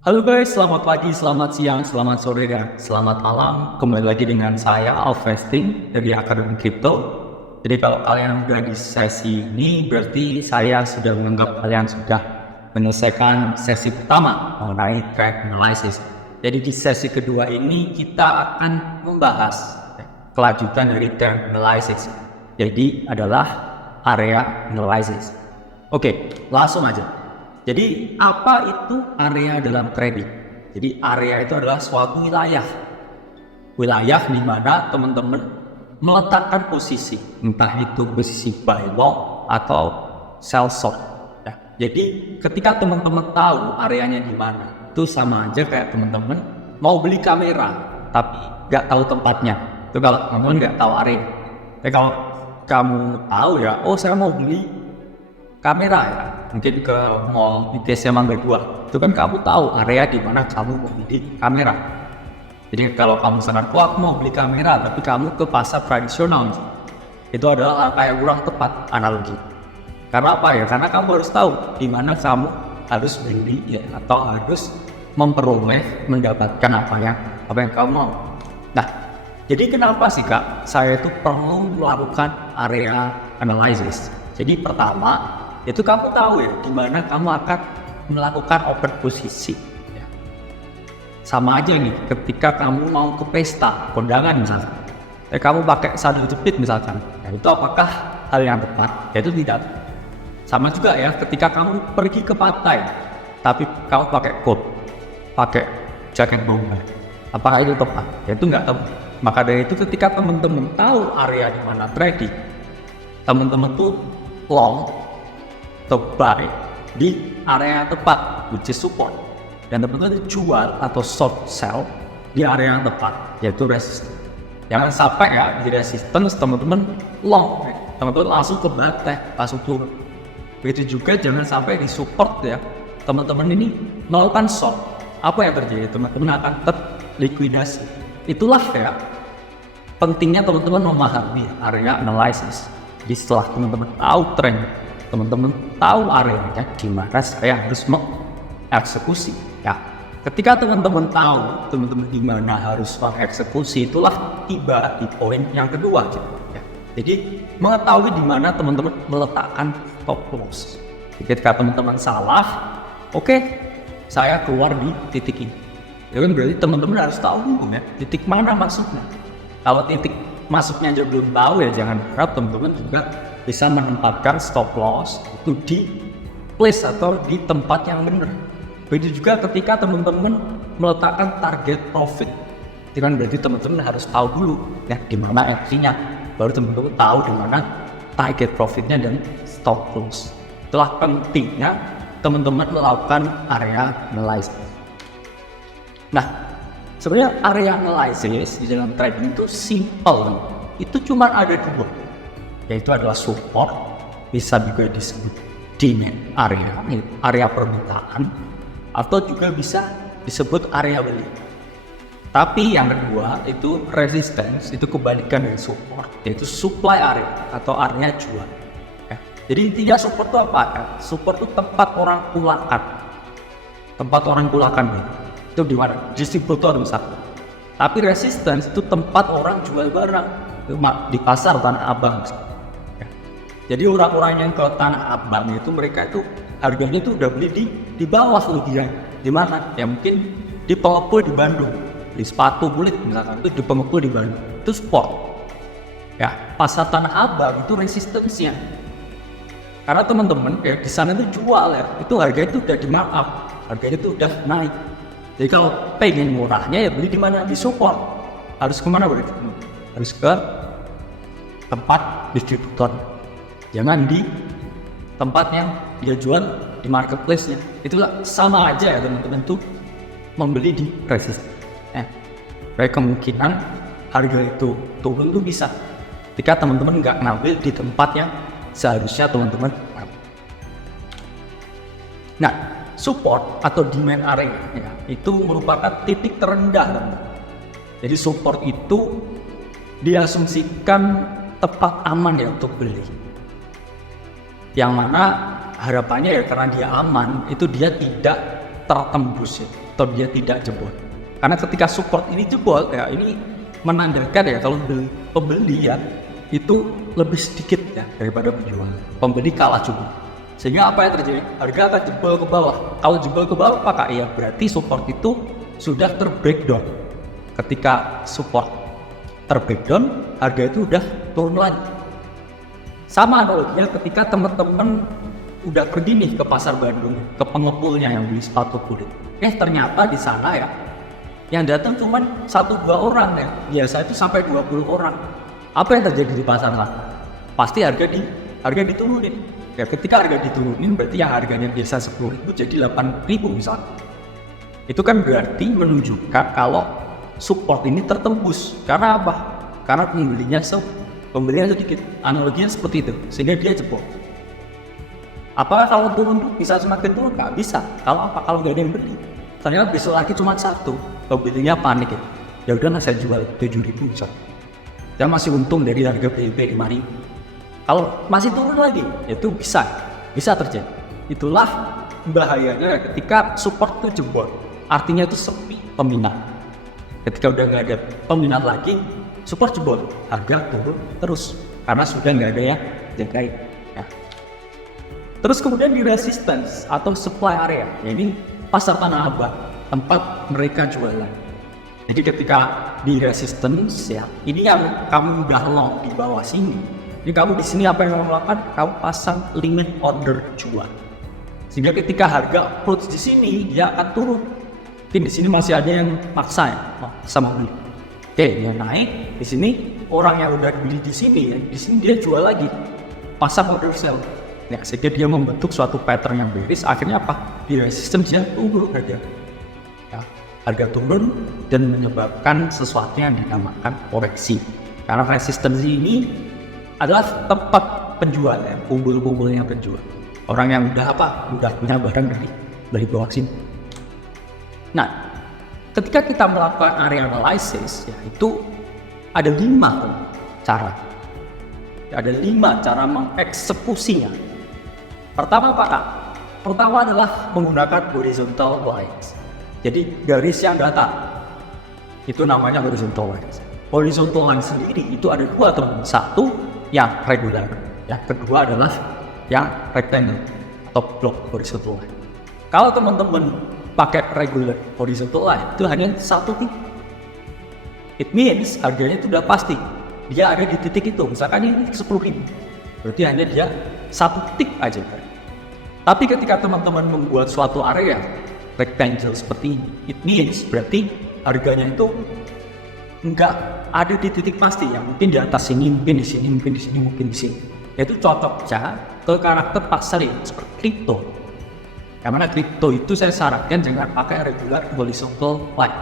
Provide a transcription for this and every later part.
Halo guys, selamat pagi, selamat siang, selamat sore, dan selamat malam. Kembali lagi dengan saya, Alvesting, dari Akademi Crypto. Jadi kalau kalian sudah di sesi ini, berarti saya sudah menganggap kalian sudah menyelesaikan sesi pertama mengenai trend analysis. Jadi di sesi kedua ini kita akan membahas kelanjutan dari trend analysis. Jadi adalah area analysis. Oke, langsung aja. Jadi apa itu area dalam trading? Jadi area itu adalah suatu wilayah di mana teman-teman meletakkan posisi, entah itu posisi buy long atau sell short. Ya, jadi ketika teman-teman tahu areanya di mana, itu sama aja kayak teman-teman mau beli kamera tapi nggak tahu tempatnya. Itu kalau teman-teman nggak tahu area. Tapi kalau kamu tahu ya, oh saya mau beli kamera ya, mungkin ke mall BTS Mangga 2, itu kan kamu tahu area di mana kamu mau beli kamera. Jadi kalau kamu sadar, aku mau beli kamera, tapi kamu ke pasar tradisional, itu adalah kayak kurang tepat analogi. Karena apa ya? Karena kamu harus tahu di mana kamu harus beli ya, atau harus memperoleh mendapatkan apa yang kamu mau. Nah, jadi kenapa sih Kak saya itu perlu melakukan area analysis? Jadi pertama, itu kamu tahu ya di mana kamu akan melakukan open posisi ya. Sama aja nih ketika kamu mau ke pesta kondangan misalkan, kamu pakai sandal jepit misalkan, ya itu apakah hal yang tepat? Ya itu tidak. Sama juga ya ketika kamu pergi ke pantai tapi kamu pakai coat, pakai jaket bomber, apakah itu tepat? Ya itu nggak tepat. Maka dari itu ketika teman-teman tahu area di mana trading, teman-teman tuh long buy di area yang tepat, which is support, dan teman-teman jual atau short sell di area yang tepat, yaitu resistance. Jangan sampai ya di resistance teman-teman long, teman-teman langsung ke bawah, langsung turun. Begitu juga jangan sampai di support ya, teman-teman ini melakukan short. Apa yang terjadi? Teman-teman akan terlikuidasi. Itulah ya pentingnya teman-teman memahami area analysis. Jadi setelah teman-teman tahu tren, teman-teman tahu areanya di mana saya harus mengeksekusi ya. Ketika teman-teman tahu teman-teman di mana harus mengeksekusi, itulah tiba di poin yang kedua ya. Jadi mengetahui di mana teman-teman meletakkan stop loss. Ketika teman-teman salah, oke, saya keluar di titik ini. Ya kan berarti teman-teman harus tahu dulu ya titik mana masuknya. Kalau titik masuknya aja belum tahu ya jangan harap teman-teman juga bisa menempatkan stop loss itu di place atau di tempat yang benar. Begitu juga ketika teman-teman meletakkan target profit, itu kan berarti teman-teman harus tahu dulu ya di mana entry-nya, baru teman-teman tahu di mana target profitnya dan stop loss. Itulah pentingnya teman-teman melakukan area analysis. Nah, sebenarnya area analysis di dalam trading itu simple, itu cuma ada dua, yaitu adalah support, bisa juga disebut demand area permintaan, atau juga bisa disebut area beli. Tapi yang kedua itu resistance, itu kebalikan dari support, yaitu supply area atau area jual ya. Jadi intinya support itu apa ya? Support itu tempat orang kulakan ya. Itu di mana? Distributor misalnya. Tapi resistance itu tempat orang jual barang, itu di pasar Tanah Abang misalnya. Jadi orang-orang yang ke Tanah Abang itu mereka itu harganya itu udah beli di bawah lebih di mana? Ya mungkin di pengepul di Bandung, di sepatu kulit misalkan itu di pengepul di Bandung, itu sport. Ya pasar Tanah Abang itu resistance-nya. Karena teman-teman ya di sana itu jual ya, itu harganya itu udah di markup, harganya itu udah naik. Jadi kalau pengen murahnya ya beli di mana? Di support. Harus kemana berarti? Harus ke tempat distributor. Jangan di tempat yang dia jual di marketplace-nya. Itulah sama aja ya teman-teman tuh membeli di resistance. Baik kemungkinan harga itu turun tuh bisa ketika teman-teman nggak ngambil di tempat yang seharusnya teman-teman. Nah, support atau demand area ya, itu merupakan titik terendah teman-teman. Jadi support itu diasumsikan tempat aman ya untuk beli. Yang mana harapannya ya karena dia aman, itu dia tidak tertembus ya. atau dia tidak jebol. Karena ketika support ini jebol, ya ini menandakan ya kalau pembeli ya itu lebih sedikit ya daripada penjual. Pembeli kalah juga. Sehingga apa yang terjadi? Harga akan jebol ke bawah. Kalau jebol ke bawah, maka ya berarti support itu sudah terbreakdown. Ketika support terbreakdown, harga itu udah turun lagi. Sama analoginya ketika teman-teman udah pergi nih ke pasar Bandung, ke pengepulnya yang beli sepatu kulit. Ternyata di sana ya yang datang cuma 1-2 orang ya. Biasa itu sampai 20 orang. Apa yang terjadi di pasar lah? Pasti harga diturunin. Ya, ketika harga diturunin berarti yang harganya biasa 10.000 jadi 8.000 misalnya. Itu kan berarti menunjukkan kalau support ini tertembus. Karena apa? Karena pembelinya sedikit. Analoginya seperti itu. Sehingga dia jebol. Apakah kalau turun bisa semakin turun? Nggak bisa. Kalau apa? Kalau nggak ada yang beli. Ternyata besok lagi cuma 1. Pembelinya panik ya. Ya udah saya jual 7.000 misalnya. Dan masih untung dari harga BIB 5.000. Kalau masih turun lagi, itu bisa terjadi. Itulah bahayanya ketika support itu jebol. Artinya itu sepi peminat. Ketika udah nggak ada peminat lagi, support jebol, harga turun terus karena sudah nggak ada yang jagain. Ya. Terus kemudian di resistance atau supply area, ini pasar Tanah Abang, tempat mereka jualan. Jadi ketika di resistance ya, ini yang kamu udah long di bawah sini. Jadi kamu di sini apa yang kamu lakukan? Kamu pasang limit order jual. Sehingga ketika harga approach di sini dia akan turun. Mungkin di sini masih ada yang maksa ya, sama beli. Oke, dia naik di sini orang yang udah beli di sini ya, di sini dia jual lagi, pasang order sell. Ya, sehingga dia membentuk suatu pattern yang bearish. Akhirnya apa? Di resistance dia turun harga. Ya, harga turun dan menyebabkan sesuatu yang dinamakan koreksi. Karena resistance ini adalah tempat penjual ya, kumpul-kumpulnya penjual. Orang yang udah punya barang dari bawah sini. Nah, ketika kita melakukan area analysis ya, itu ada 5 cara. Ada 5 cara mengeksekusinya. Pertama apa Kak? Pertama adalah menggunakan horizontal lines. Jadi garis yang datar. Itu namanya horizontal lines. Horizontal lines sendiri itu ada 2 teman. Satu yang regular, yang kedua adalah yang rectangle atau block horizontal line. Kalau teman-teman pakai regular horizontal line itu hanya 1 titik. It means harganya itu udah pasti dia ada di titik itu. Misalkan ini 10.000, berarti hanya dia 1 titik aja. Tapi ketika teman-teman membuat suatu area rectangle seperti ini, it means berarti harganya itu enggak ada di titik pasti ya, mungkin di atas sini, mungkin di sini, mungkin di sini, mungkin di sini. Itu cocoknya ke karakter pasar ya, seperti kripto. Karena kripto itu saya sarankan jangan pakai regular horizontal line,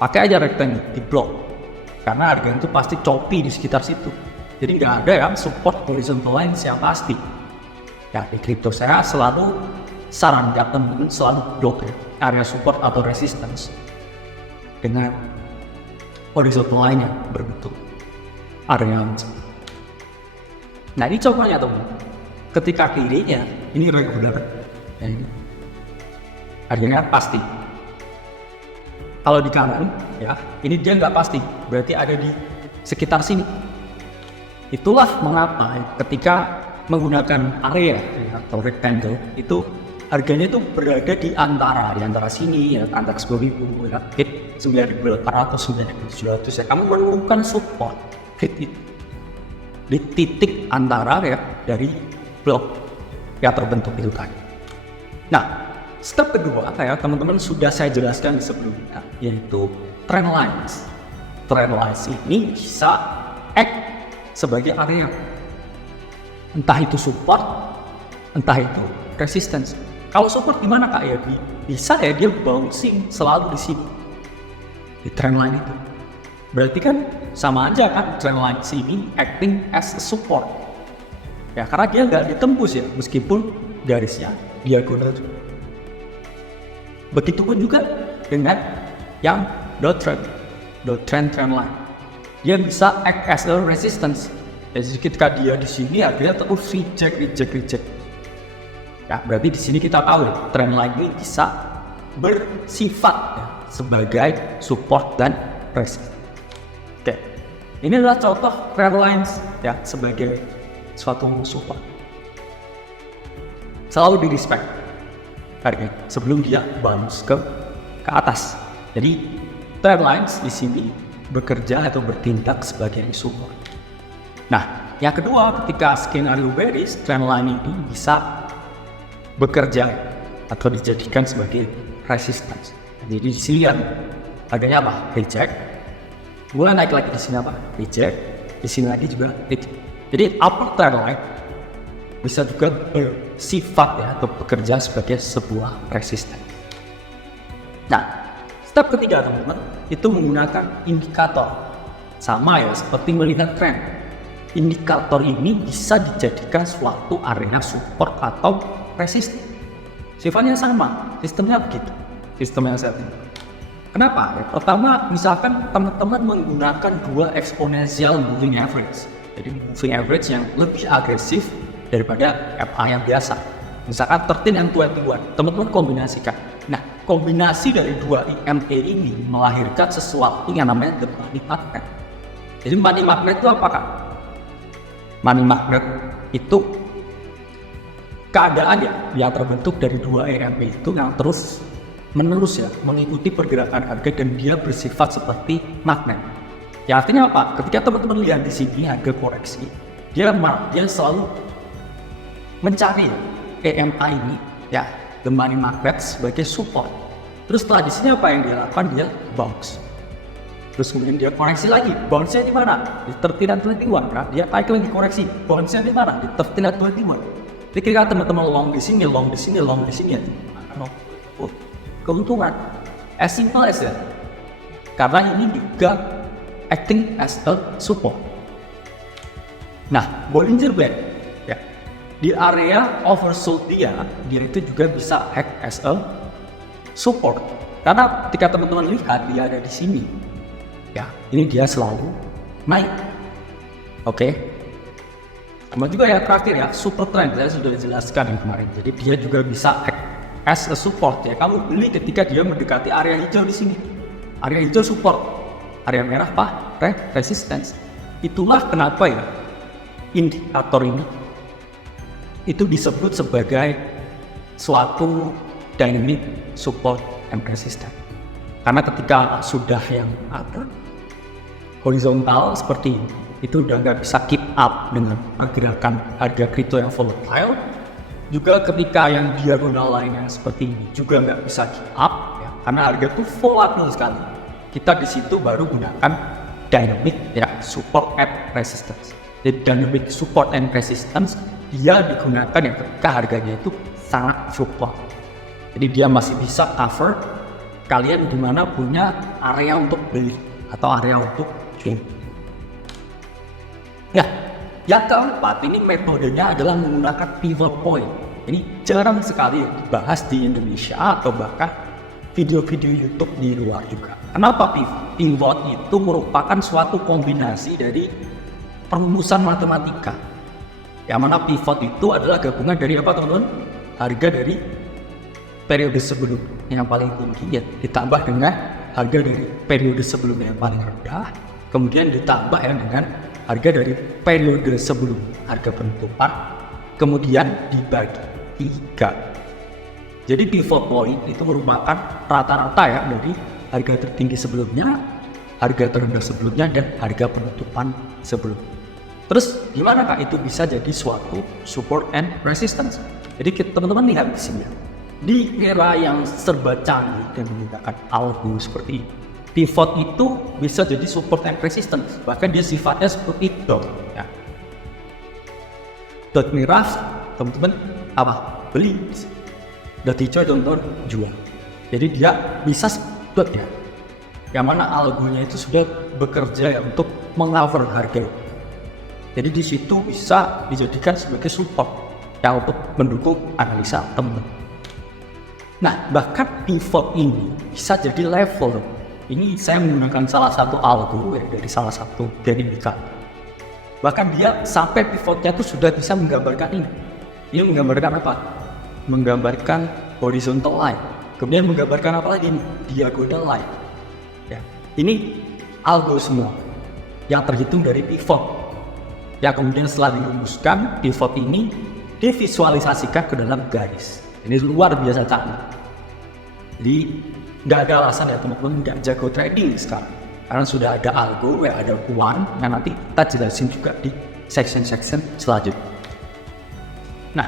pakai aja rectangle di block, karena harga itu pasti choppy di sekitar situ. Jadi nggak ada yang support horizontal line yang pasti. Ya di kripto saya selalu sarankan teman-teman selalu block ya, area support atau resistance dengan horizontal line yang berbentuk area. Nah ini contohnya teman. Ketika kirinya ini regular, ya ini harganya pasti. Kalau di kanan ya ini dia nggak pasti, berarti ada di sekitar sini. Itulah mengapa ketika menggunakan area atau rectangle itu harganya itu berada di antara sini ya, antara 10.000 ya, hit 9.800, 9.700 ya. Kamu menemukan support hit itu di titik antara ya dari blok yang terbentuk itu tadi. Nah, step kedua ya teman-teman sudah saya jelaskan sebelumnya, yaitu trend lines. Trend lines ini bisa act sebagai area, entah itu support, entah itu resistance. Kalau support gimana Kak ya? Bisa ya dia bouncing selalu di sini di trend line itu. Berarti kan sama aja kan trend line ini acting as a support. Ya karena dia nggak ditembus ya meskipun garisnya diagonal. Begitupun juga dengan yang dot trend line. Dia bisa act as a resistance. Jadi ketika dia di sini dia terus reject. Ya, berarti di sini kita tahu trend line ini bisa bersifat ya, sebagai support dan resistance. Oke, ini adalah contoh trend lines ya sebagai suatu support. Selalu di respect harga sebelum dia bounce ke atas. Jadi trend lines di sini bekerja atau bertindak sebagai support. Nah, yang kedua, ketika skenario bearish, trend line ini bisa bekerja atau dijadikan sebagai resistance. Jadi di sini harganya apa? Reject. Mulai naik lagi di sini apa? Reject. Di sini lagi juga reject. Jadi upper trend line bisa juga bersifat ya atau bekerja sebagai sebuah resistance. Nah, step ketiga teman-teman itu menggunakan indikator. Sama ya seperti melihat tren. Indikator ini bisa dijadikan suatu area support atau resistance. Sifatnya sama, sistemnya begitu. Sistemnya seperti ini. Kenapa? Pertama, misalkan teman-teman menggunakan dua exponential moving average. Jadi moving average yang lebih agresif daripada MA yang biasa. Misalkan 13 and 21, teman-teman kombinasikan. Nah, kombinasi dari dua EMA ini melahirkan sesuatu yang namanya the money magnet. Jadi money magnet itu apa Kak? Money magnet itu keadaannya yang terbentuk dari dua EMA itu yang terus menerus ya mengikuti pergerakan harga dan dia bersifat seperti magnet. Ya artinya apa? Ketika teman-teman lihat di sini harga koreksi, dia selalu mencari EMA ini ya the money magnet sebagai support. Terus setelah di sini apa yang dia lakukan? Dia bounce. Terus kemudian dia koreksi lagi. Bounce-nya di mana? Di 13 and 21 kan? Dia naik lagi koreksi. Bounce-nya di mana? Di 13 and 21. Jadi ketika teman-teman long di sini, long di sini, long di sini ya. Keuntungan. As simple as that. Karena ini juga acting as a support. Nah, Bollinger Band ya. Di area oversold dia itu juga bisa act as a support. Karena ketika teman-teman lihat dia ada di sini, ya ini dia selalu naik. Oke. Sama juga ya terakhir ya super trend saya sudah jelaskan yang kemarin. Jadi dia juga bisa act as a support ya. Kamu beli ketika dia mendekati area hijau di sini. Area hijau support, area merah apa? Resistance. Itulah kenapa ya indikator ini itu disebut sebagai suatu dynamic support and resistance. Karena ketika sudah yang horizontal seperti ini, itu udah nggak bisa keep up dengan pergerakan harga kripto yang volatile. Juga ketika yang diagonal lainnya seperti ini juga nggak bisa keep up ya, karena harga itu volatile sekali. Kita di situ baru gunakan dynamic ya support and resistance. Jadi dynamic support and resistance dia digunakan yang ketika harganya itu sangat support. Jadi dia masih bisa cover kalian di mana punya area untuk beli atau area untuk jual. Nah, yang keempat ini metodenya adalah menggunakan pivot point. Ini jarang sekali dibahas di Indonesia atau bahkan video-video YouTube di luar juga. Kenapa pivot? Pivot itu merupakan suatu kombinasi dari perumusan matematika. Yang mana pivot itu adalah gabungan dari apa teman-teman? Harga dari periode sebelum yang paling tinggi ya, ditambah dengan harga dari periode sebelumnya yang paling rendah, kemudian ditambah ya dengan harga dari periode sebelum harga penutupan, kemudian dibagi 3. Jadi pivot point itu merupakan rata-rata ya dari harga tertinggi sebelumnya, harga terendah sebelumnya, dan harga penutupan sebelumnya. Terus gimana Kak itu bisa jadi suatu support and resistance? Jadi teman-teman lihat di sini. Di era yang serba canggih dan menggunakan algo seperti ini, pivot itu bisa jadi support and resistance. Bahkan dia sifatnya seperti dot. Ya. Dot merah, teman-teman apa? Beli. Dot hijau, teman-teman jual. Jadi dia bisa dot ya. Yang mana algonya itu sudah bekerja ya untuk meng-cover harga. Jadi di situ bisa dijadikan sebagai support yang untuk mendukung analisa teman. Nah, bahkan pivot ini bisa jadi level. Ini saya menggunakan salah satu algo ya, dari salah satu derivatif. Bahkan dia sampai pivotnya itu sudah bisa menggambarkan ini. Ini menggambarkan apa? Menggambarkan horizontal line. Kemudian menggambarkan apa lagi? Diagonal line. Ya, ini algo semua yang terhitung dari pivot. Ya, kemudian setelah dirumuskan, pivot ini divisualisasikan ke dalam garis. Ini luar biasa canggih. Jadi nggak ada alasan ya teman-teman nggak jago trading sekarang. Karena sudah ada algo, ya ada quant yang nanti kita jelasin juga di section-section selanjutnya. Nah,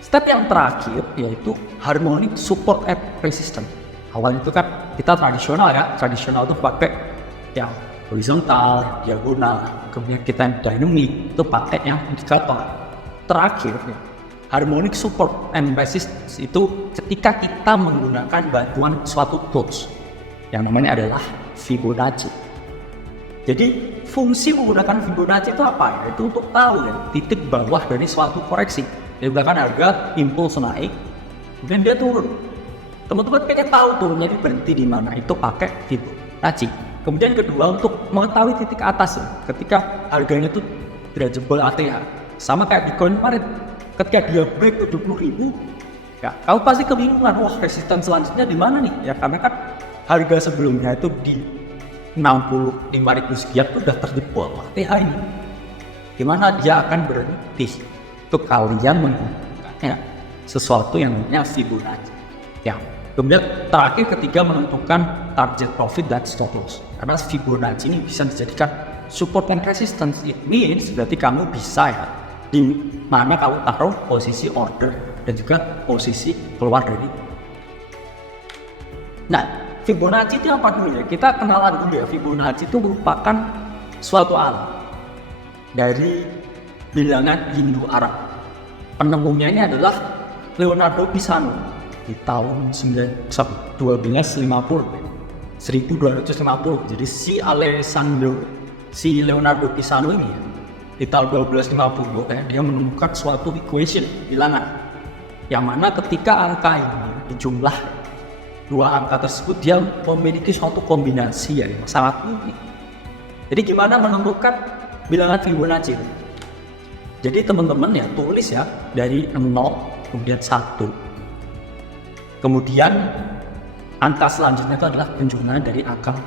step yang terakhir yaitu harmonic support and resistance. Awal itu kan kita tradisional itu pakai yang horizontal, diagonal, kemudian kita yang dynamic itu pakai yang indikator. Terakhir, harmonic support and resistance itu ketika kita menggunakan bantuan suatu tools yang namanya adalah Fibonacci. Jadi fungsi menggunakan Fibonacci itu apa? Itu untuk tahu ya, titik bawah dari suatu koreksi. Jadi misalkan harga impuls naik, kemudian dia turun. Teman-teman pengen tahu turunnya berhenti di mana? Itu pakai Fibonacci. Kemudian kedua, untuk mengetahui titik atas ya, ketika harganya itu tidak jebol ATH, sama kayak Bitcoin kemarin, ketika dia break 70.000, ya kamu pasti kebingungan, wah resisten selanjutnya di mana nih? Ya karena kan harga sebelumnya itu di 65.000 sekian itu udah terjebol ATH ini. Gimana dia akan berhenti? Untuk kalian menggunakannya sesuatu yang namanya Fibonacci. Ya. Kemudian terakhir ketiga menentukan target profit dan stop loss. Karena Fibonacci ini bisa dijadikan support and resistance. It means berarti kamu bisa ya di mana kamu taruh posisi order dan juga posisi keluar dari. Nah, Fibonacci itu apa dulu ya? Kita kenalan dulu ya. Fibonacci itu merupakan suatu alat dari bilangan Indo-Arab. Penemunya ini adalah Leonardo Pisano di tahun 1250. Jadi si Leonardo Pisano ini di tahun 1250 dia menemukan suatu equation bilangan yang mana ketika angka ini dijumlah dua angka tersebut dia memiliki suatu kombinasi yang sangat unik. Jadi gimana menemukan bilangan Fibonacci? Jadi teman-teman ya tulis ya dari 0 kemudian 1. Kemudian angka selanjutnya itu adalah penjumlahan dari angka.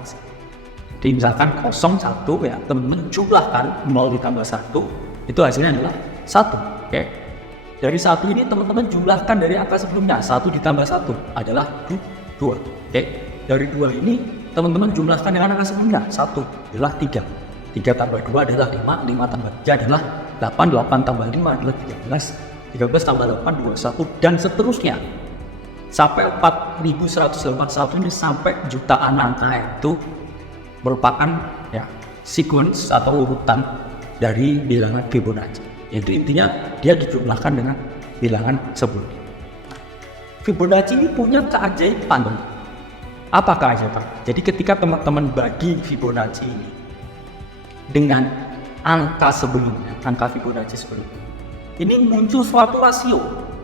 Jadi misalkan 01 ya teman-teman jumlahkan 0 ditambah 1 itu hasilnya adalah 1. Oke. Dari 1 ini teman-teman jumlahkan dari angka sebelumnya 1 ditambah 1 adalah 2. Oke. Dari 2 ini teman-teman jumlahkan dengan angka sebelumnya 1 adalah 3. 3 tambah 2 adalah 5, 5 tambah 3 adalah 8, 8 tambah 5 adalah 13, 13 tambah 8, 21 dan seterusnya. Sampai 4181 ini sampai jutaan angka itu merupakan ya sequence atau urutan dari bilangan Fibonacci. Itu intinya dia dijumlahkan dengan bilangan sebelumnya. Fibonacci ini punya keajaiban. Apa keajaiban? Jadi ketika teman-teman bagi Fibonacci ini dengan angka sebelumnya, angka Fibonacci sebelumnya, ini muncul suatu rasio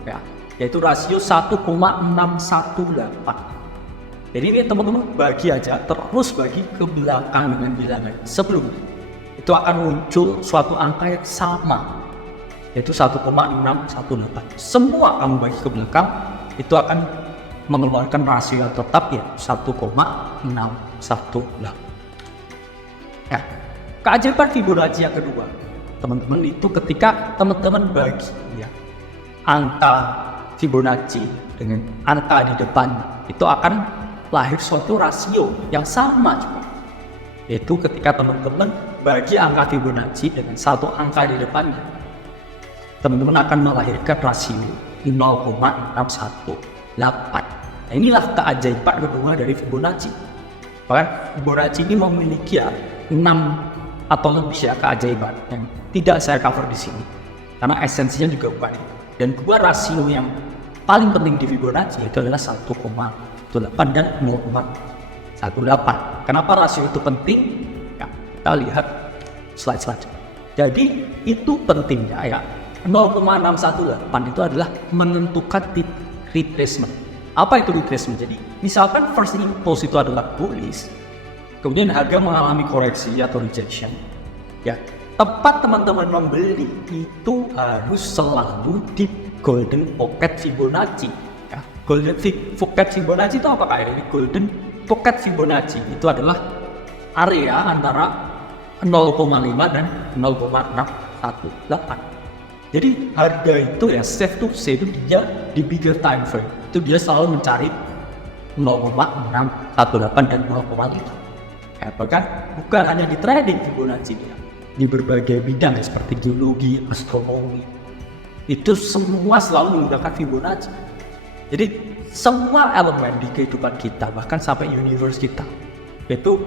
ya, yaitu rasio 1,618. Jadi ini teman-teman bagi aja, terus bagi ke belakang dengan bilangan sebelumnya, itu akan muncul suatu angka yang sama, yaitu 1,618. Semua kamu bagi ke belakang, itu akan mengeluarkan rasio yang tetap ya 1,618. Ya, keajaiban Fibonacci yang kedua, teman-teman, itu ketika teman-teman bagi ya angka Fibonacci dengan angka di depan, itu akan lahir suatu rasio yang sama juga. Yaitu ketika teman-teman bagi angka Fibonacci dengan satu angka di depannya, teman-teman akan melahirkan rasio 0,618. Nah, inilah keajaiban kedua dari Fibonacci. Bahkan Fibonacci ini memiliki ya 6 atau lebih ya keajaiban yang tidak saya cover di sini karena esensinya juga banyak. Dan dua rasio yang paling penting di Fibonacci itu adalah 1,18 dan 0,18. Kenapa rasio itu penting? Ya, kita lihat slide selanjutnya. Jadi itu pentingnya ya 0,618 itu adalah menentukan retracement. Apa itu retracement? Jadi misalkan first impulse itu adalah bullish, kemudian harga mengalami koreksi atau rejection, ya tempat teman-teman membeli itu harus selalu di golden pocket Fibonacci. Ya, Golden Pocket Fibonacci itu apa kayak ini? Golden Pocket Fibonacci itu adalah area antara 0,5 dan 0,618. Jadi harga itu ya safe to say itu dia di bigger time frame itu dia selalu mencari 0,618 dan 0,5. Ya, bahkan bukan hanya di trading Fibonacci ya, di berbagai bidang ya, seperti geologi, astronomi, itu semua selalu menggunakan Fibonacci. Jadi semua elemen di kehidupan kita, bahkan sampai universe kita, itu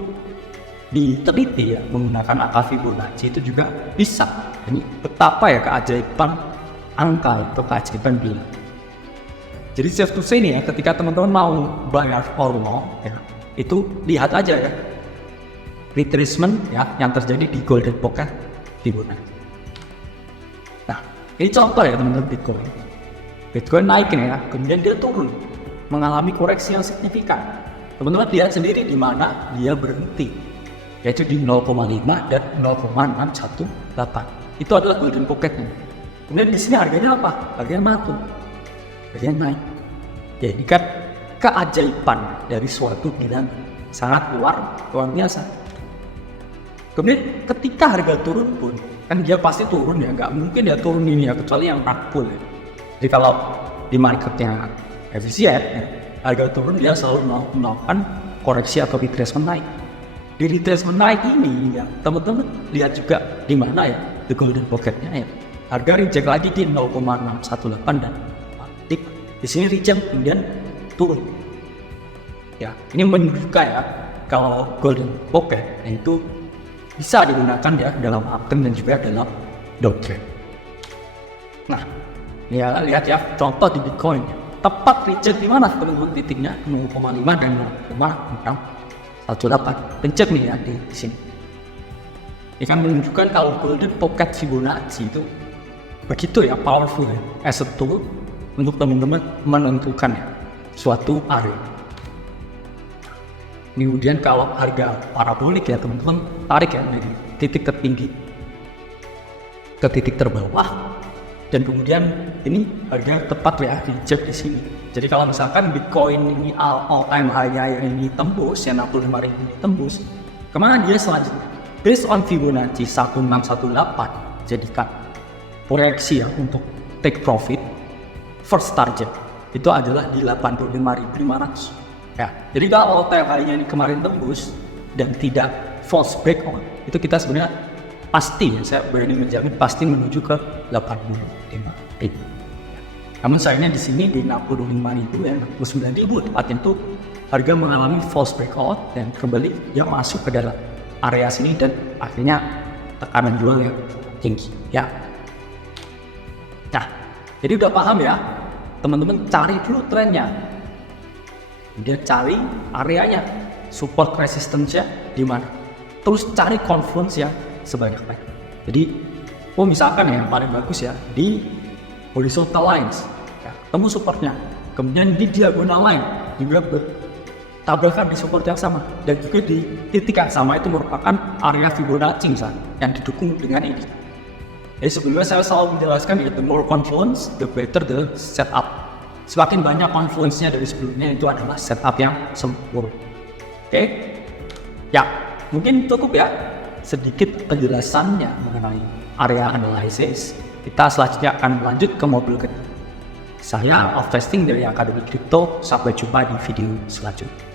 diteliti ya menggunakan angka Fibonacci itu juga bisa. Ini betapa ya keajaiban angka atau keajaiban bilangan. Jadi safe to say nih ya, ketika teman-teman mau bayar or no ya, itu lihat aja ya retracement ya yang terjadi di Golden Pocket Fibonacci. Nah, ini contoh ya teman-teman Bitcoin. Bitcoin naik ya, kemudian dia turun, mengalami koreksi yang signifikan. Teman-teman lihat sendiri di mana dia berhenti, yaitu di 0,5 dan 0,618. Itu adalah Golden Pocketnya. Kemudian di sini harganya apa? Harganya mati, harganya naik. Ya ini kan keajaiban dari suatu bilangan sangat luar biasa. Kemudian ketika harga turun pun, kan dia pasti turun ya, nggak mungkin dia turun ini ya, kecuali yang nakul ya. Jadi kalau di marketnya efisien, ya, harga turun dia selalu melakukan koreksi atau retracement naik. Di retracement naik ini ya, teman-teman lihat juga di mana ya, the Golden Pocketnya ya. Harga reject lagi di 0,618 dan di sini reject kemudian turun. Ya, ini menunjukkan ya kalau Golden Pocket itu bisa digunakan ya dalam uptrend dan juga dalam downtrend. Nah, ya lihat ya contoh di Bitcoin, tepat reject di mana teman-teman titiknya 0,5 dan 0,618. Pencet nih ya di sini. Ini kan menunjukkan kalau Golden Pocket Fibonacci itu begitu ya powerful ya, as a tool untuk teman-teman menentukan ya suatu area. Kemudian kalau harga parabolik ya teman-teman tarik ya dari titik tertinggi ke titik terbawah, dan kemudian ini harga tepat ya reject di sini. Jadi kalau misalkan Bitcoin ini all time high-nya yang ini tembus ya 65.000 tembus, kemana dia selanjutnya? Based on Fibonacci 1618, jadikan proyeksi ya untuk take profit first target itu adalah di 85.500. Ya, jadi kalau THI-nya ini kemarin tembus dan tidak false break on, itu kita sebenarnya pasti ya, saya berani menjamin pasti menuju ke 85.000. Namun sayangnya di sini di 65.000 ya, 69.000 tepatnya itu harga mengalami false breakout dan kembali dia masuk ke dalam area sini dan akhirnya tekanan jual yang tinggi ya. Nah, jadi udah paham ya, teman-teman cari dulu trennya. Dia cari areanya, support resistance-nya di mana. Terus cari confluence ya sebanyak-banyak. Jadi, misalkan ya yang paling bagus ya di horizontal lines, ya, ketemu supportnya. Kemudian di diagonal line juga bertabrakan di support yang sama, dan juga di titik yang sama itu merupakan area Fibonacci misalnya yang didukung dengan ini. Jadi sebelumnya saya selalu menjelaskan ya, the more confluence, the better the setup. Semakin banyak confluence-nya dari sebelumnya itu adalah setup yang sempurna. Oke? Ya, mungkin cukup ya sedikit penjelasannya mengenai area analysis. Kita selanjutnya akan lanjut ke modul kedua. Saya Alvesting dari Akademi Kripto. Sampai jumpa di video selanjutnya.